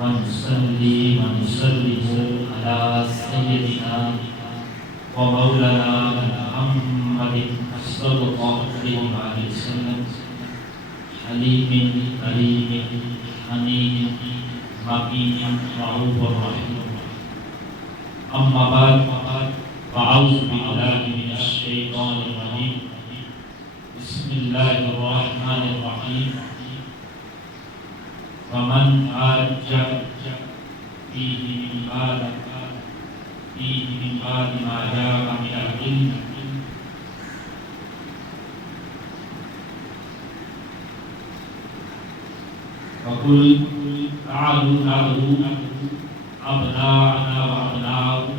ونصلي ونسلم على سيدنا ومولانا محمد صلى الله عليه وسلم حليم كريم حميد مكين رؤوف رحيم. أما بعد فأعوذ بالله من الشيطان الرجيم. بسم الله الرحمن الرحيم. ومن حاجك فيه من بعد ما جاءك من العلم فقل تعالوا ندعو أبناءنا وأبناءكم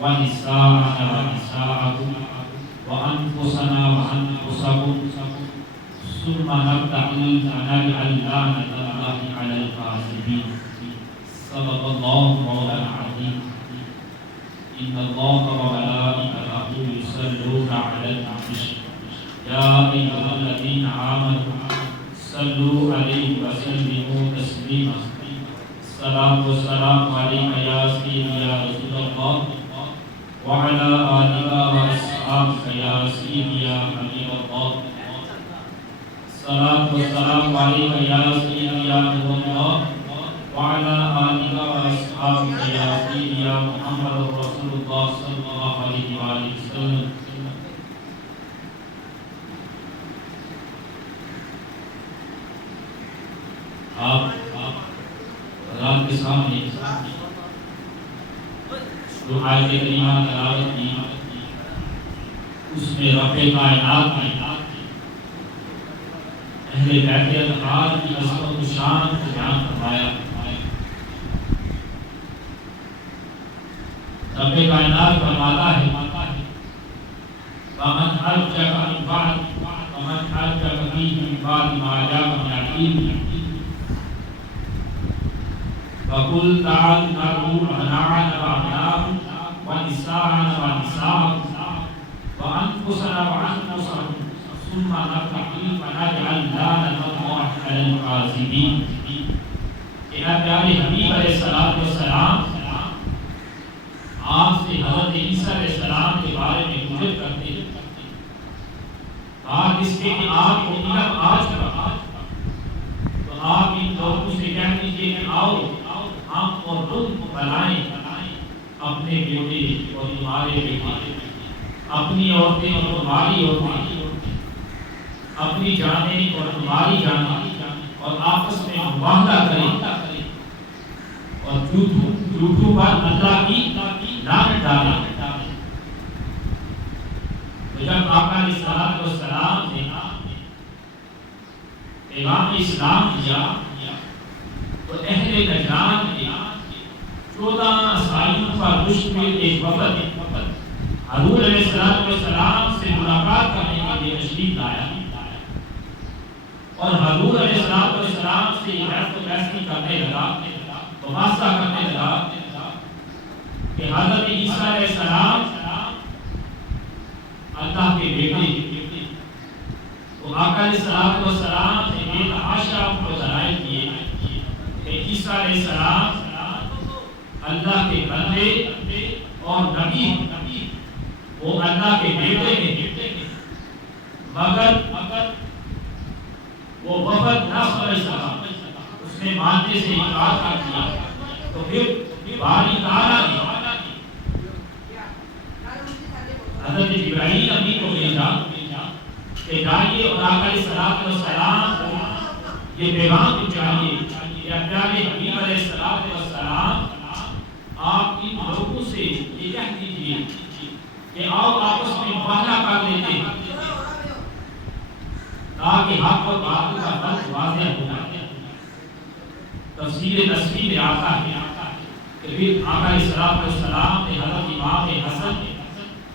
ونساءنا ونساءكم وأنفسنا وأنفسكم ثم نبتهل فنجعل لعنة الله على الكاذبين. صدق الله مولانا العظيم. إن الله وملائكته يصلون على النبي يا أيها الذين آمنوا صلوا عليه وسلموا تسليما. الصلاة والسلام عليك يا سيدي يا رسول الله وعلى آلك وأصحابك يا سيدي يا حبيب الله. الصلاة والسلام عليك يا سيدي يا نور الله وعلى آلك وأصحابك يا سيدي يا محمد رسول الله صلى الله عليه وآله وسلم. آپ حضرات کے سامنے جو آیت کریمہ تلاوت کی اس میں رب کائنات نے اہل بیت اطہار کی عظمت و شان کو بیان فرمایا. رب کائنات فرماتا ہے وَمَنْ حَجَّكَ مِنْ بَعْدِ وَمَنْ حَجَّكَ فِيهِ مِنْ بَعْدِ مَا جَاءَكَ مِنَ الْعِلْمِ فَقُلْ تَعَالُوا نَدْعُو أَبْنَاءَنَا وَأَبْنَاءَكُمْ وَنِسَاءَنَا وَنِسَاءَكُمْ وَأَنفُسَنَا وَأَنفُسَكُمْ ثُمَّ نَبْتَهِلْ فَنَجْعَلْ لَعنَةَ اللَّهِ عَلَى الْكَاذِبِينَ. کہ اے پیارے حبیب علیہ السلام آپ سے حضرت عیسیٰ علیہ السلام کے بارے میں گزر کرتے ہیں. آپ اس کے کہ آپ کو علم آ چکا تو آپ ان لوگوں سے کہہ دیجیے کہ آؤ ہم اور تم کو بلائیں اپنے بیٹے اور تمہارے بیٹے، اپنی عورتیں اور تمہاری عورتیں، اپنی جانیں اور تمہاری جانیں، اور آپس میں معاہدہ کریں اور جھوٹوں پر اللہ کی لعنت ڈالیں. تو جب آقا علیہ السلام نے پیغام اسلام دیا تو اہل نجران نے 14 سالوں کا مشکل ایک وفد حضور علیہ السلام سے ملاقات کرنے کے لیے تشریف لایا اور حضور علیہ السلام سے بحث و بحثی کرنے لگا، مباحثہ کرنے لگا کہ حضرت عیسیٰ علیہ السلام اللہ کے بیٹے. تو آقا علیہ السلام نے بے تحاشا کو دلائل کیے کہ عیسیٰ علیہ السلام اللہ کے بندے اور نبی، وہ اللہ کے بیٹے ہیں، مگر وہ وفد نہ سمجھ سکا، اس نے ماننے سے انکار کر دیا. تو پھر باری تعالیٰ نے حضرت ابراہیم نبی کو بھیجا کہ جائیے اور آقا علیہ السلام کو یہ پیغام پہنچائیے کہ پیارے حبیب علیہ السلام آپ ان لوگوں سے یہ کہہ دیجیے کہ آؤ آپس میں معاہدہ کر لیتے ہیں تاکہ حق اور باطل کا فرق واضح ہو جائے. تفسیر نسبی میں آتا ہے کہ پھر آقا علیہ السلام نے حضرت امام حسن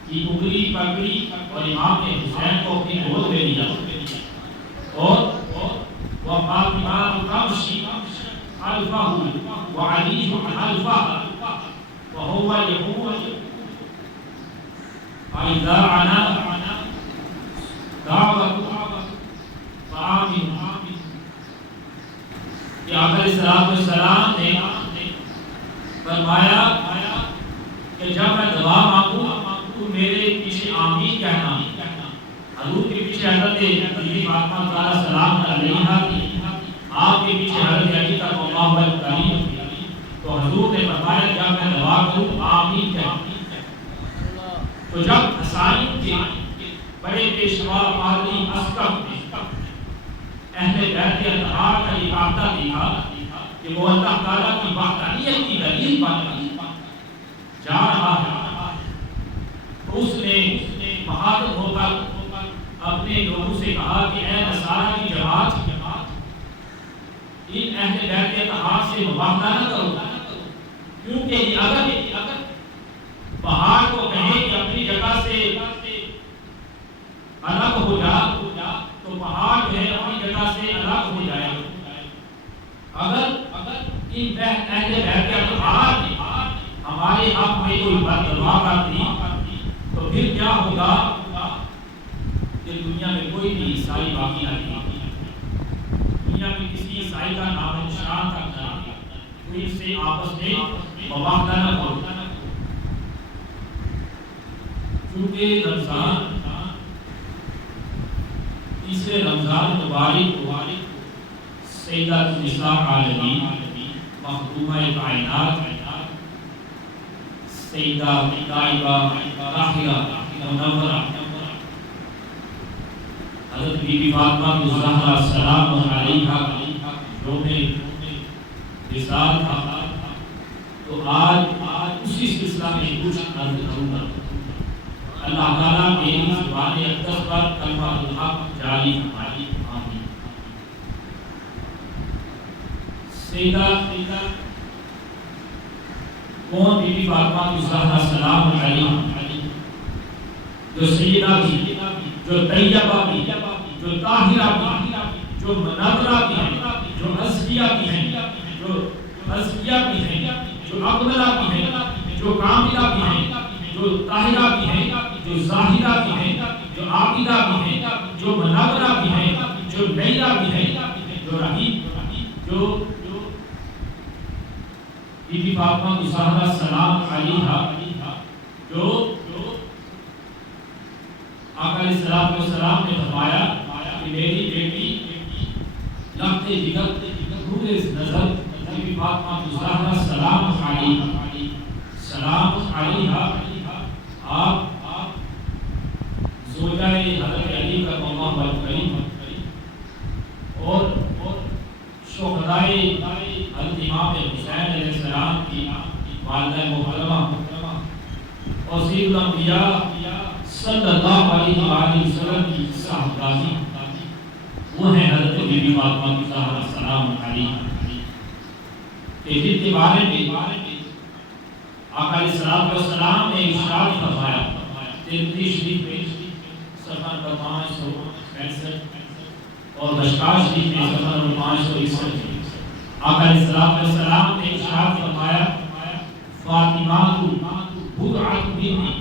کی انگلی پکڑی اور امام حسین کو اپنی گود میں لیا اور وفاطمہ تمشی خلفہ وعلی خلفہ وهو يقول فإذا عنا دعوة فآمن. کہ آقا علیہ السلام نے فرمایا کہ جب میں دعا مانگوں تو میرے پیچھے آمین کہنا. حضور کے پیچھے حضرت بی فاطمہ زہرا سلام علیہا تھی، آپ کے پیچھے حضرت علی کرم اللہ وجہہ تعلیم تھی. تو حضور نے فرمایا جب میں دعا کروں آمین کہنا. تو جب حسین کے بڑے پیشوا پادری اسقف نے اہل بیت اطہار کا یہ وعدہ دیکھا کہ وہ اللہ تعالیٰ کی وحدانیت کی دلیل بن جا رہا ہے، تو اس نے بہادر ہو کر اپنے لوگوں سے کہا کہ اے نصارہ کی جماعت، ان اہل بیت اطہار سے مباہدہ نہ کرو، کیونکہ اگر پہاڑ کو کہیں کہ اپنی جگہ سے الگ ہو جا تو پہاڑ جو ہے اپنی جگہ سے الگ ہو جائے. اگر ان اہل بیت اطہار نے ہمارے حق میں کوئی بددعا کر دی تو پھر کیا ہوگا کہ دنیا میں کوئی بھی عیسائی باقی نہ رہے. دنیا میں کسی عیسائی کا نام نشان تک نہ رہے، کوئی اس سے آپس میں مباہدہ نہ کرو. چونکہ رمضان تیسرے رمضان مبارک سیدہ النساء عالمین مخدومہ کائنات سیدہ طیبہ طاہرہ منورہ حضرت بی بی فاطمہ زہرا سلام علیہا جو میں وصال تھا، تو آج اسی سلسلہ میں کچھ عرض کروں گا. اللہ تعالیٰ میری زبان اقدس پر کلمہ الحق جاری فرمائے. آمین. سیدہ کون بی بی فاطمہ زہرا سلام علیہا، جو سیدہ بھی، جو طیبہ بھی، جو طاہرہ بھی، جو منورہ بھی ہیں، جو ازکیہ بھی ہیں، جو اکملہ بھی ہیں، جو کاملہ بھی ہیں، جو طاہرہ بھی ہیں، جو ظاہرہ بھی ہیں، جو عابدہ بھی ہیں، جو منورہ بھی ہیں، جو نیرہ بھی ہیں، جو رحیم، جو بی بی فاطمہ زہرا سلام علیہا، جو آقا علیہ السلام نے فرمایا کہ میری بیٹی لخت جگر نور نظر بی بی فاطمہ زہرا سلام علیہا آپ زوجہ حضرت علی کرم اللہ وجہہ اور شہدائے حضرت امام حسین علیہ السلام کی والدہ محترمہ اور سید الانبیاء صلی اللہ علیہ وآلہ وسلم کی صاحبزادی وہ ہیں حضرت بی بی فاطمہ زہرا سلام علیہا، کہ جن کے بارے میں آقا علیہ السلام نے ارشاد فرمایا ترمذی شریف میں صفحہ نمبر 565 اور مشکوٰۃ شریف میں صفحہ نمبر 561 میں آقا علیہ السلام نے ارشاد فرمایا فاطمہ بضعۃ منی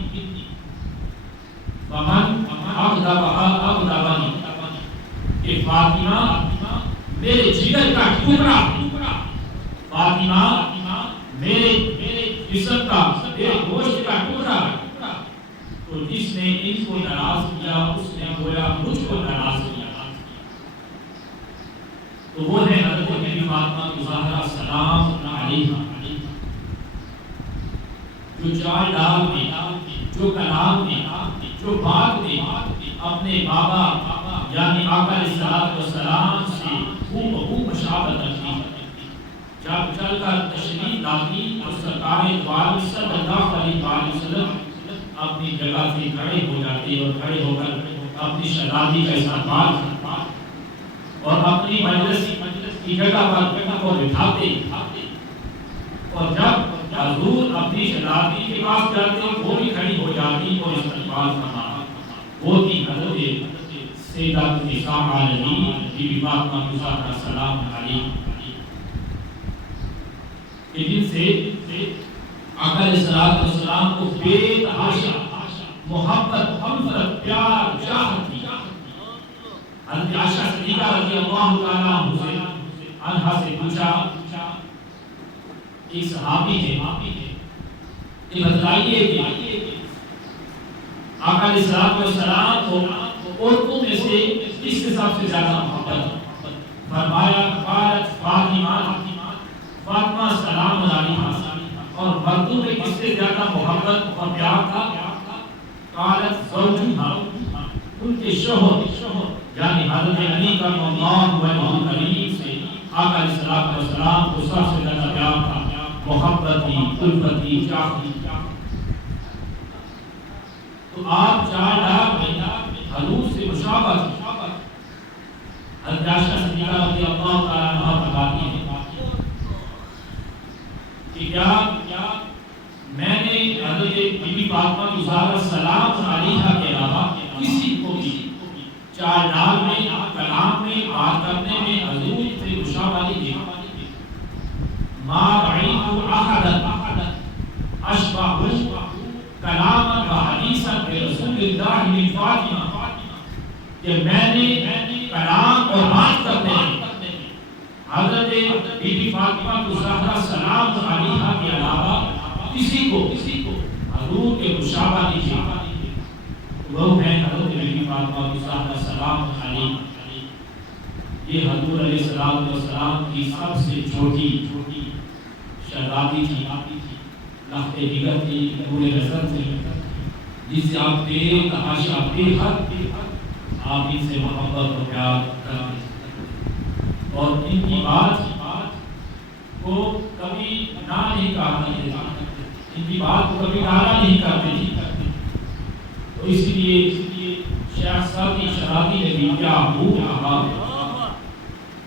فمن اغضبها اغضبنی، کہ فاطمہ میرے جگر کا ٹکڑا، فاطمہ میرے جسم کا، میرے گوشت کا ٹکڑا، تو جس نے ان کو ناراض کیا اس نے گویا مجھ کو ناراض کیا. تو وہ ہے حضرت بی بی فاطمہ زہرا سلام علیہا، جو چار ڈال میں، جو کلام میں، جو بات میں اپنے بابا یعنی آقا علیہ السلام سے خوب مشابہت رکھتی. جب چل کر تشریف لاتی اور سرکار دوار صلی اللہ علیہ وآلہ وسلم اپنی جگہ سے کھڑے ہو جاتے اور کھڑے ہو کر اپنی شہزادی کا استقبال اور اپنی مجلس کی جگہ پر کو بٹھاتے، اور جب حضور اپنی شہزادی کے پاس جاتے وہ بھی کھڑی ہو جاتی اور استقبال کرنا. وہ تھی حضرت سیدہ النساء عالمین بی بی فاطمہ زہرا سلام علیہا، کہ جن سے آقا علیہ السلام کو بے تحاشا محبت، الفت، پیار، چاہت تھی. حضرت عائشہ صدیقہ رضی اللہ تعالیٰ عنہا سے پوچھا ایک صحابی ہے کہ بتائیے کہ آقا علیہ السلام کو عورتوں میں سے کس کے سب سے زیادہ محبت؟ فرمایا قالت فاطمہ سلام علیہا. اور مردوں میں کس سے زیادہ محبت اور پیار تھا؟ قالت زوجها، ان کے شوہر یعنی حضرت علی کا اللہ وجہ کریم سے آقا علیہ السلام کو سب سے زیادہ پیار تھا، محبت تھی، الفت تھی، چاہ تھی. تو آپ 4 لاکھ حضور سے مشابہ حضرت عائشہ صدیقہ رضی اللہ تعالیٰ عنہا فرماتی ہیں کہ کیا میں نے حضرت بی بی فاطمہ کی زہرا سلام علیہا کے علاوہ کسی کو بھی 4 لاکھ میں کلام میں بات کرنے میں حضور سے مشابہ نہیں دیکھا. ما رأيت أحدا أشبه کلاما و حدیثا برسول اللہ من فاطمہ، کہ میں نے کلام اور بات کرنے میں حضرت بی بی فاطمہ کو زہرا سلام علیہا کے علاوہ کسی کو حضور کے مشابہ نہیں دیکھا. وہ ہے حضرت بی بی فاطمہ کو زہرا سلام علیہا. یہ حضور علیہ السلام کی سب سے چھوٹی شہزادی تھی، لخت دیگر کی نور نظر تھی، جسے آپ بے تحاشا بے حد آپ ان سے محبت و پیار کرتے اور ان کی بات کو کبھی نہ نہیں کہتے تھے، ان کی بات کو کبھی ٹالا نہیں کرتے تھے. تو اس لیے شیخ سعدی شرابی نے بھی کیا خوب کہا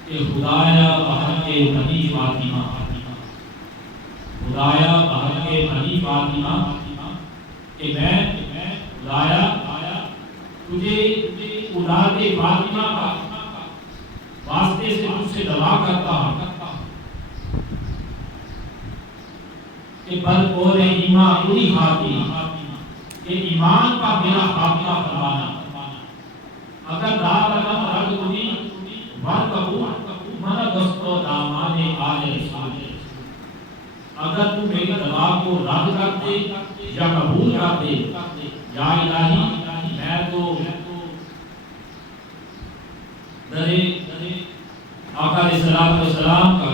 کہ خدایا بہر کے بنی فاطمہ، خدایا بہر کے بنی فاطمہ، کہ میں خدایا تجھے اولاد فاطمہ کا واسطے سے تجھ سے دعا کرتا ہوں کہ بر ایمان پوری فاطمہ، کہ ایمان کا میرا فاطمہ فرمانا. اگر دعوتم رد کنی ور قبول من دستو دامان آل رسول، اگر تو میری دعا کو رد کر دے یا قبول کر دے، یا الہی میں تو درے آقا علیہ السلام کا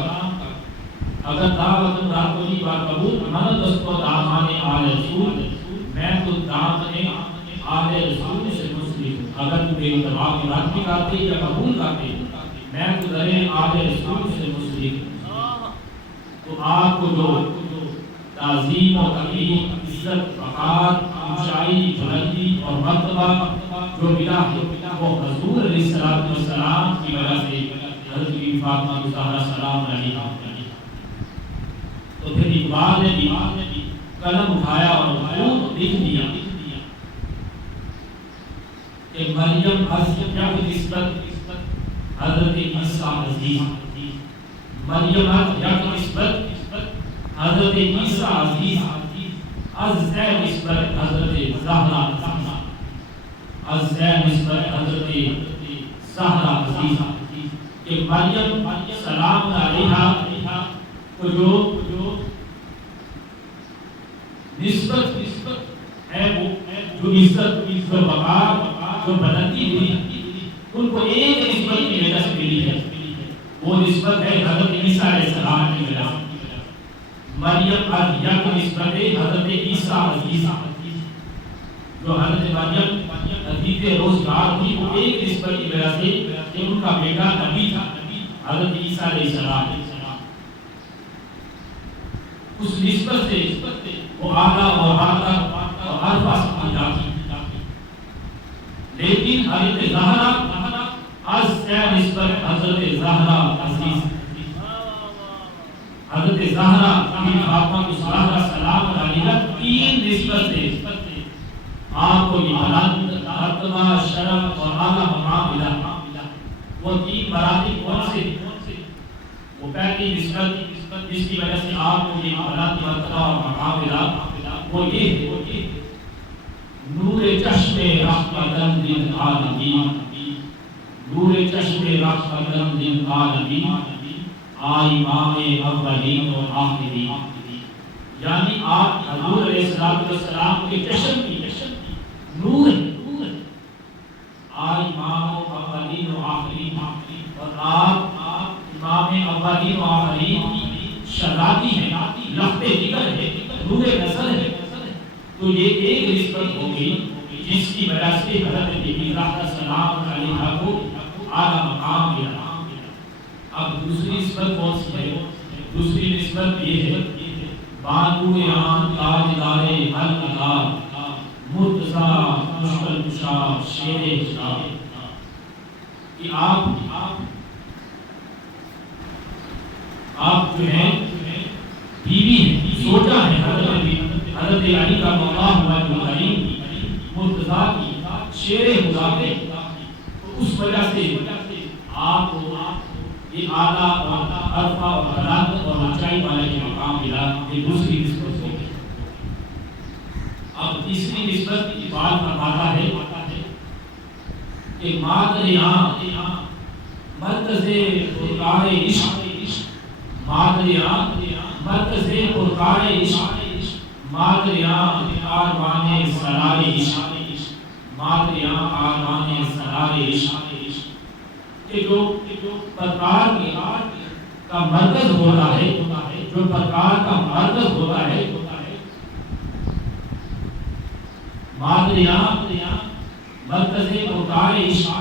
اگر دعوت رد کنی ور قبول من دستو دامان آل رسول، میں تو دامن آل رسول سے مسلم. اگر تو میری دعا کو رد بھی کر دے یا قبول کر دے، میں تو درے آل رسول سے مسلم. تو آپ کو جو تعظیم و تقریم، عزت، وقار، اونچائی، بلندی اور مرتبہ جو ملا ہے وہ حضور علیہ السلام کی وجہ سے حضرت بی بی فاطمہ کو زہرا سلام علیہا. تو پھر اقبال نے بھی قلم اٹھایا اور خود لکھ دیا کہ مریم از یک نسبت حضرت عیسیٰ عزیز، مریم از یک نسبت حضرت عیسیٰ عزیز، از زیر نسبت حضرت زہرا، از زیر نسبت حضرت زہرا عزیز. کہ مریم سلام علیہا کو جو نسبت ہے، وہ جو عزت، جو وقار، جو بلندی ہوئی، ان کو ایک نسبت کی وجہ سے ملی ہے. وہ نسبت ہے حضرت عیسیٰ علیہ السلام کی وجہ سے. مریم از یک نسبت حضرت عیسیٰ عزیز، جو حضرت مریم عزیز روزگار ہوئی، وہ ایک نسبت کی وجہ سے کہ ان کا بیٹا نبی تھا حضرت عیسیٰ علیہ السلام. اس نسبت سے وہ اعلیٰ اور اعلیٰ اور عرفہ سمجھی جاتی. لیکن حضرت زہرا از زیر نسبت حضرت زہرا عزیز، حضرت زہرا بی بی فاطمہ کو زہرا سلام علیہا 3 نسبت سے آپ کو یہ بلند مرتبہ، شرف اور اعلیٰ مقام ملا. وہ 3 مراتب کون سے؟ وہ پہلی نسبت جس کی وجہ سے آپ کو یہ بلند مرتبہ اور مقام ملا، وہ یہ نور چشم رحمتاً للعالمین، نور چشم رحمتاً للعالمین امام اولین و آخرین، یعنی آپ حضور علیہ السلام کے جشن کی نور ہیں، امام اولین و آخرین، اور آپ امام اولین و آخرین کی شہزادی ہیں، لخت جگر ہے، نور نظر ہے۔ تو یہ ایک نسبت ہوگی جس کی وجہ سے حضرت بی بی زہرا سلام علیہا کو اعلیٰ مقام ملا۔ اب دوسری نسبت کون سی ہے؟ دوسری نسبت یہ ہے بانویان تاجدار العلا مرتضی مشکل کشا شیر خدا، کہ آپ جو ہیں بیوی ہیں، سوچا ہے حضرت علی کا مقام ہوا جو کریم مرتضی کی شیر خدا ہے، تو اس وجہ سے آپ کو یہ اعلیٰ اور عرفہ اور بلاغت اور اونچائی والے کے مقام ملا۔ یہ دوسری نسبت ہوگی۔ اب تیسری نسبت کی بات فرماتا ہے کہ مادریاں مرکز پرکار عشق، مادریاں مرکز پرکار عشق، مادریاں کاروان سرار عشق، مادریاں کاروان سرار عشق، کہ جو پرکار کا مرکز ہوتا ہے، جو پرکار کا مرکز ہوتا ہے، مادریاں مرکز پرکار عشق،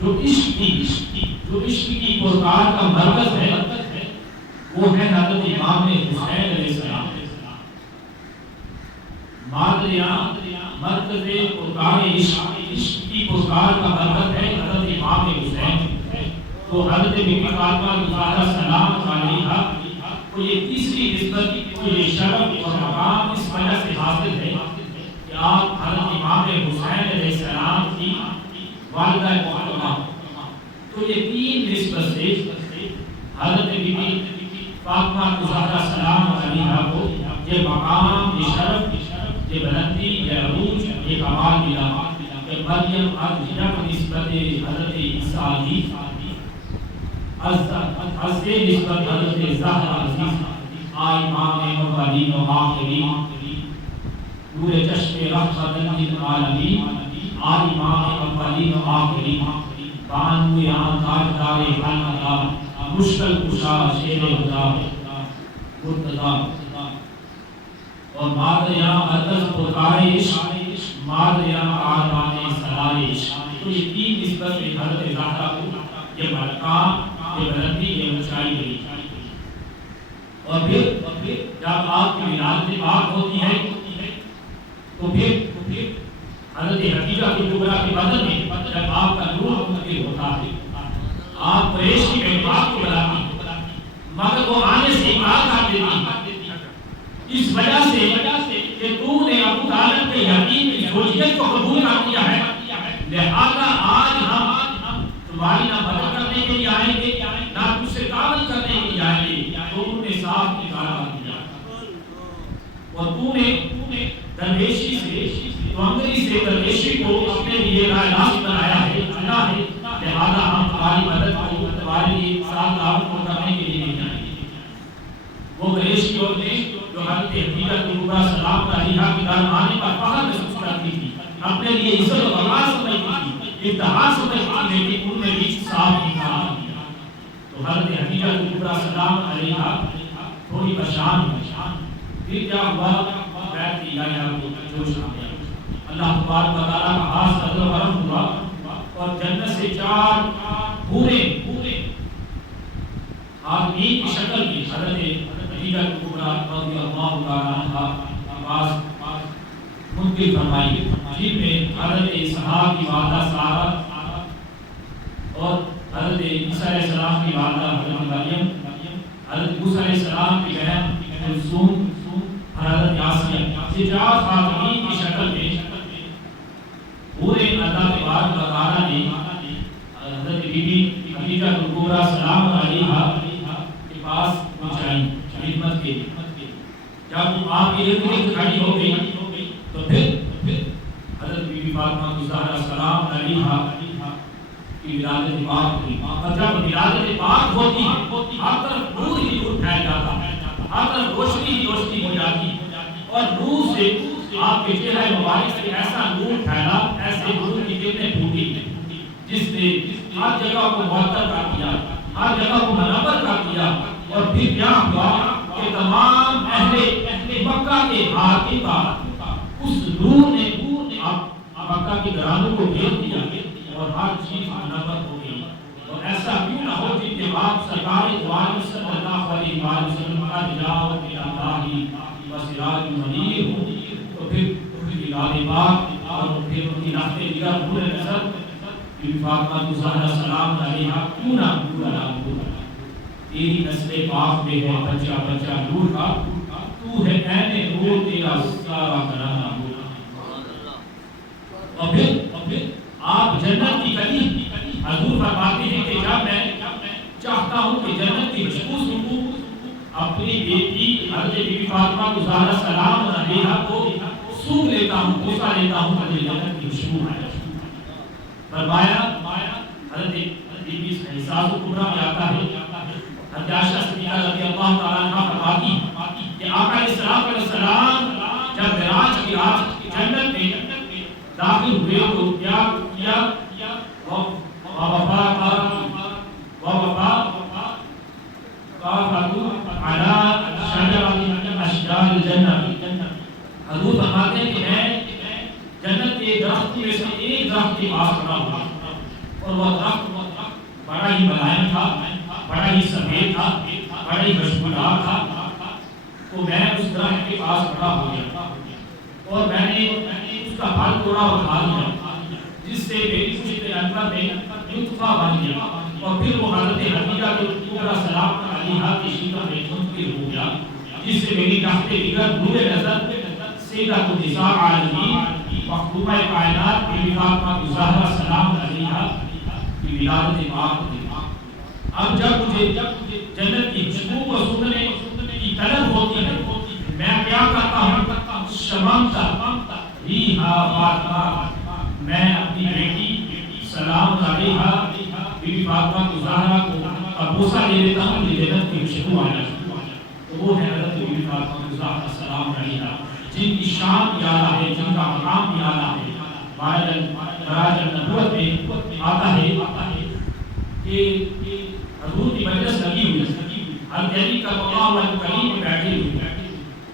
جو عشق کی پرکار کا مرکز ہے، وہ ہے حضرت امام حسین علیہ السلام۔ مادریاں مرکز پرکار عشق کی پرکار کا مرکز ہے حضرت امام حسین۔ تو حضرت بی بی فاطمہ زہرا سلام علیہا کو یہ تیسری نسبت کو یہ شرف اور مقام اس وجہ سے حاصل ہے کہ آپ حضرت امام حسین علیہ السلام کی والدہ محترمہ۔ تو یہ تین نسبت سے حضرت بی بی فاطمہ زہرا سلام علیہا کو یہ مقام، یہ شرف، یہ بلندی، یہ عروج، یہ کمال ملا کہ مریم از یک نسبت حضرت عیسیٰ علیہ از نسبت حضرت زہرا عزیز امام اولین و آخرین، نور چشم رحمت للعالمین، امام اولین و آخرین، بانویان تاجدار العلا مشکل کشا شیر خدا مرتضی، اور مادریاں مرکز پرکار عشق، مادریاں کاروان سرار عشق۔ تو یہ تین نسبت حضرت زہرا کو یہ مقام، یہ بلندی، یہ اونچائی ملی۔ اور پھر جب آپ کی ولادت پاک ہوتی ہے تو پھر حضرت حدیجہ کبریٰ کے بدن میں جب آپ کا روح منتقل ہوتا ہے، آپ قریش کی بیٹھات کو بلاتی، مگر وہ آنے سے انکار کر دیتی، اس وجہ سے کہ تو نے ابو طالب کے یتیم کی زوجیت کو قبول کر دیا ہے، لہذا آج ہم تمہاری نہ مدد کرنے کے لیے آئیں گے، نہ تجھ سے کامل کرنے کے لیے آئیں گے۔ تو انہوں نے صاف انکار کر دیا، اور تو نے درویشی سے، توانگری سے درویشی کو اپنے لیے راہ بنایا ہے، چنا ہے، لہذا ہم تمہاری مدد کو تمہارے لیے ساتھ دعوت کو کرنے کے لیے نہیں آئیں گے۔ وہ قریش کی عورتیں جو حضرت حدیجہ کبریٰ سلام علیہا کے گھر آنے پر فخر محسوس کرتی تھی، اپنے لیے عزت و وقار سمجھتی تھی، افتخار سمجھتی تھی، لیکن ان نے بھی صاف انکار کیا۔ تو حضرت حدیجہ کبریٰ سلام علیہا تھوڑی پریشان ہوئی۔ پھر کیا ہوا؟ بیعت کی الہیہ کو جوش آ گیا، اللہ تبارک و تعالیٰ کا خاص فضل و کرم ہوا، اور جنت سے 4 پورے آدمی کی شکل کی حضرت حدیجہ کبریٰ رضی اللہ تعالیٰ عنہا کے پاس منتقل فرمائی، جن میں حضرت اسحاق کی والدہ سارہ اور حضرت عیسیٰ علیہ السلام کی والدہ حضرت مریم، حضرت موسیٰ علیہ السلام کی بہن کلثوم، حضرت یاسین، یہ 4 خاتمین کی شکل میں پورے اللہ تبارک و تعالیٰ نے حضرت بی بی حدیجہ کبریٰ سلام علیہا کے پاس پہنچائی خدمت کے۔ جب آپ کے ارد گرد کھڑی ہو گئی تو پھر حضرت بی بی فاطمہ زہرا سلام علیہا کی ولادت پاک ہوئی، اور جب ولادت پاک ہوتی ہے ہر طرف نور ہی نور پھیل جاتا ہے، ہر طرف روشنی ہی روشنی ہو جاتی ہے، اور نور سے آپ کے چہرے مبارک سے ایسا نور پھیلا، ایسے نور کی کرنیں پھوٹی جس نے ہر جگہ کو معطر کر دیا، ہر جگہ کو منور کر دیا، اور پھر کیا ہوا کہ تمام اہل مکہ کے حاکم کا اس نور نے مکہ کے گھرانوں کو گھیر دیا اور ہر چیز منور ہو گئی۔ اور ایسا کیوں نہ ہو جن کے بعد سرکار دو عالم صلی اللہ علیہ وآلہ وسلم کا تلاوت اللہ و سراج منیر ہو، تو پھر ولادت پاک اور پھر ان کی رفت دیگر نور نظر بی بی فاطمہ زہرا سلام علیہا کیوں نہ پورا ہو۔ تیری نسل پاک میں ہے بچہ بچہ نور کا، تو ہے عین نور تیرا سارا گھرانہ نور۔ اور پھر آپ جنت کی کلی حضور فرماتے ہیں کہ جب میں چاہتا ہوں کہ جنت کی خوشبو سونگھوں، اپنی بیٹی حضرت بی بی فاطمہ زہرا سلام علیہا کو سونگھ لیتا ہوں، بوسہ لیتا ہوں، مجھے جنت کی خوشبو آئے۔ فرمایا حضرت بی بی احساس کبریٰ میں آتا ہے، حضرت عائشہ صدیقہ رضی اللہ تعالیٰ عنہ فرماتی کہ آقا علیہ السلام جب معراج کی رات جنت میں داخل ہوئے تو کیا کیا؟ وَوَفَاقَ عَلَى شَجَرَةٍ مِّنْ أَشْجَارِ الْجَنَّةِ۔ حضور فرماتے ہیں کہ میں جنت کے درخت میں سے ایک درخت کے پاس کھڑا ہوا، اور وہ درخت بڑا ہی ملائم تھا، بڑا ہی سفید تھا، بڑا ہی خوشبودار تھا۔ تو میں اس درخت کے پاس کھڑا ہو گیا اور میں نے اس کا پھل توڑا اور کھا لیا، جس سے میری خوشی اندر میں لطفہ بن گیا، اور پھر وہ حضرت حدیجہ کبریٰ سلام علیہا کی شکم میں منتقل ہو گیا، جس سے میری تحت دیگر نور نظر سیدۃ النساء عالمین مخدومہ کائنات بی بی فاطمہ زہرا سلام علیہا کی ولادت پاک ہوئی۔ اب جب مجھے جنت کی خوشبو کو سونگھنے کی طلب ہوتی ہے، میں کیا کرتا ہوں؟ شممتا ریحا فاطمہ، میں اپنی بیٹی سلام علیہا بی بی فاطمہ زہرا کو بوسہ لے لیتا ہوں، مجھے جنت کی خوشبو آ جاتی ہے۔ تو وہ ہے حضرت بی بی فاطمہ زہرا سلام علیہا، جن کی شان بھی اعلیٰ ہے، جن کا مقام بھی اعلیٰ ہے۔ معراج النبوت میں آتا ہے کہ حضور کی مجلس لگی ہوئی، حضرت علی کرم اللہ وجہہ کریم میں بیٹھے ہوئے،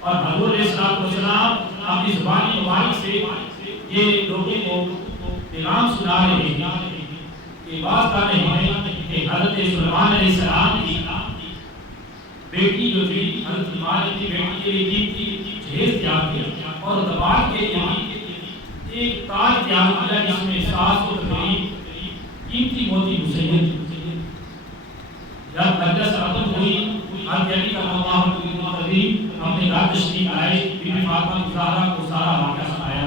اور حضور علیہ السلام اپنی زبانی مبارک سے یہ لوگوں کو پیغام سنا رہے ہیں کہ بات کر رہے ہیں کہ حضرت سلیمان علیہ السلام کی بیٹی جو تھی، حضرت سلیمان کی بیٹی کے لیے قیمتی جہیز تیار کیا، اور دربار کے لیے ایک تاج تیار کیا جس میں 700 قیمتی موتی مسید۔ جب مجلس ختم ہوئی، حضرت علی کرم اللہ وجہہ اپنے گھر تشریف لائے، بی بی فاطمہ زہرا کو سارا واقعہ سنایا،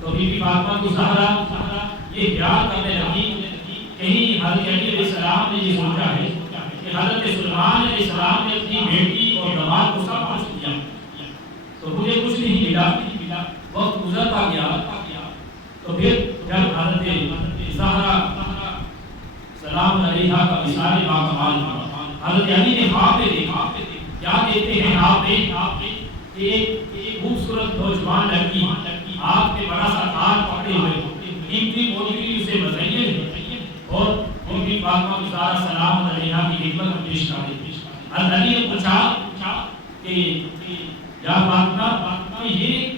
تو بی بی فاطمہ زہرا یہ خیال کرنے لگی کہیں حضرت علی علیہ السلام نے یہ سوچا ہے کہ حضرت سلیمان علیہ السلام نے اپنی بیٹی اور داماد کو سب کچھ دیا تو مجھے کچھ نہیں ملا۔ وقت گزرتا گیا تو پھر جب حضرت زہرا سلام علیہا کا مثال باکمال حضرت علی نے خواب میں دیکھا، کیا دیکھتے ہیں آپ نے کہ ایک خوبصورت نوجوان لڑکی آپ کے بڑا سا تاج پکڑے ہوئے، قیمتی موتی اسے مزین ہے، اور بی بی فاطمہ زہرا سلام علیہا کی خدمت میں پیش کر دی۔ حضرت علی نے پوچھا کہ یا فاطمہ یہ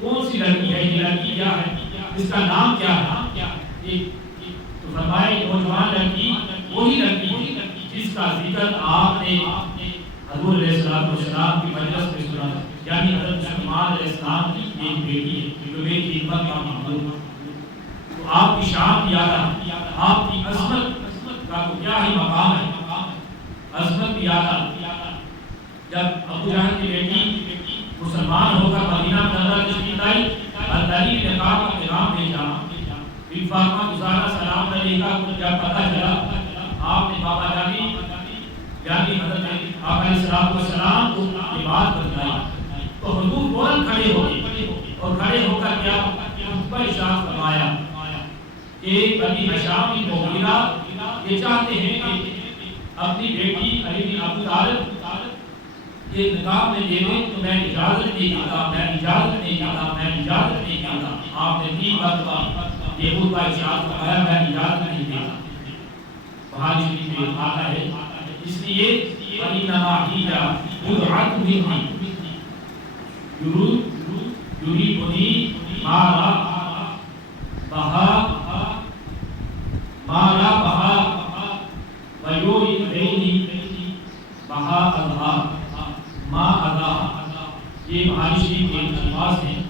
کون سی لڑکی ہے، یہ لڑکی کیا ہے، اس کا نام کیا ہے؟ تو فرمائے نوجوان لڑکی وہی لڑکی جس کا ذکر آپ نے حضور علیہ السلام کی مجلس میں سنا، یعنی حضرت سلیمان علیہ السلام کی ایک بیٹی ہے جو میری خدمت کا معمول ہے۔ تو آپ کی شان بھی اعلیٰ، آپ کی عظمت کا تو کیا ہی مقام ہے، عظمت بھی اعلیٰ۔ جب ابو جہل کی بیٹی مسلمان ہو کر مدینہ منورہ تشریف لائی، حضرت علی نے نکاح کا پیغام بھیجا، بی بی فاطمہ زہرا سلام علیہا کو جب پتہ چلا، آپ نے بابا جانی یعنی حضرت آقا علیہ السلام کو یہ بات بتلائی، تو حضور فوراً کھڑے ہو گئے، اور کھڑے ہو کر کیا خطبہ ارشاد فرمایا کہ بنی ابی ہشام بن مغیرہ یہ چاہتے ہیں کہ اپنی بیٹی علی بن ابی طالب یہ نکاح میں دے دیں تو میں اجازت نہیں دیتا، میں اجازت نہیں دیتا، میں اجازت نہیں دیتا۔ آپ نے 3 مرتبہ یہ خطبہ ارشاد فرمایا میں اجازت نہیں دیتا۔ بخاری شریف میں آتا ہے اس لیے فَإِنَّمَا هِيَ بُضْعَةٌ مِنِّي يُرِيدُنِي مَا لَا بَهَا وَيُرِيدُنِي بَهَا اللَّهِ مَا أَذَاهَا۔ یہ بخاری شریف کے الفاظ ہیں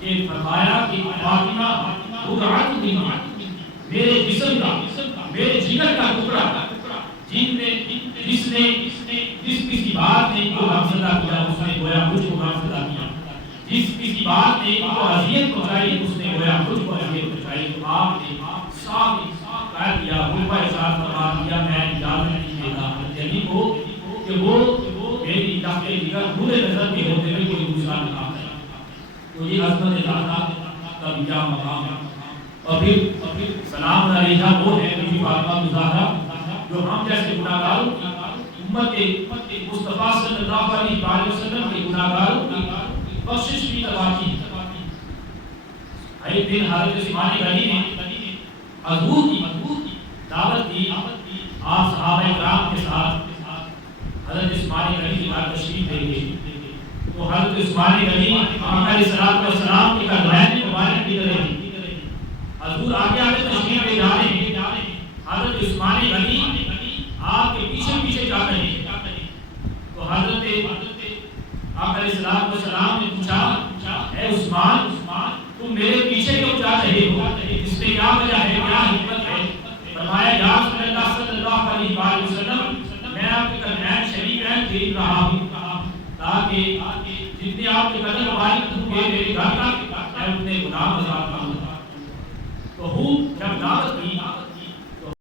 کہ فرمایا کہ فاطمہ بُضْعَةٌ مِنِّي میرے جسم کا، میرے جگر کا ٹکڑا، جس کسی بات نے کو غمزدہ کیا اس نے گویا مجھ کو غمزدہ کیا، جس کسی بات نے کو اذیت پہنچائی اس نے گویا مجھ کو اذیت پہنچائی۔ تو آپ نے صاف کہہ دیا، خطبہ ارشاد فرما دیا میں اجازت نہیں دیتا یعنی کو کہ وہ میری تحت جگر پورے نظر کے ہوتے ہوئے کوئی دوسرا نکاح کرے۔ تو یہ عظمت اللہ کا کیا مقام ہے۔ اور پھر سلام علیہا وہ ہے بی بی فاطمہ زہرا جو ہم جیسے گناہگاروں کی امت مصطفیٰ صلی اللہ علیہ وسلم کے گناہگاروں کی بخشش بھی کرواتی ہے۔ ایک دن حضرت عثمان غنی نے حضور کی دعوت دی، آپ صحابہ کرام کے ساتھ حضرت عثمان غنی کی بات تشریف لے گئے تو حضرت عثمان غنی آقا علیہ السلام کے قدمین مبارک کی طرح حضور آگے آگے تشریف لے جا رہے ہیں، حضرت عثمان غنی آپ کے پیچھے پیچھے جا رہے ہیں۔ تو حضرت آقا علیہ السلام نے پوچھا اے عثمان تم میرے پیچھے کیوں جا رہے ہو، اس میں کیا وجہ ہے، کیا حکمت ہے؟ فرمایا یا رسول اللہ صلی اللہ علیہ وسلم میں آپ کے قدمین شریفین دیکھ رہا ہوں تاکہ جتنے آپ کے قدم مبارک ہوں گے میرے گھر کا میں اتنے گناہ گزار کروں۔ تو جب دعوت کی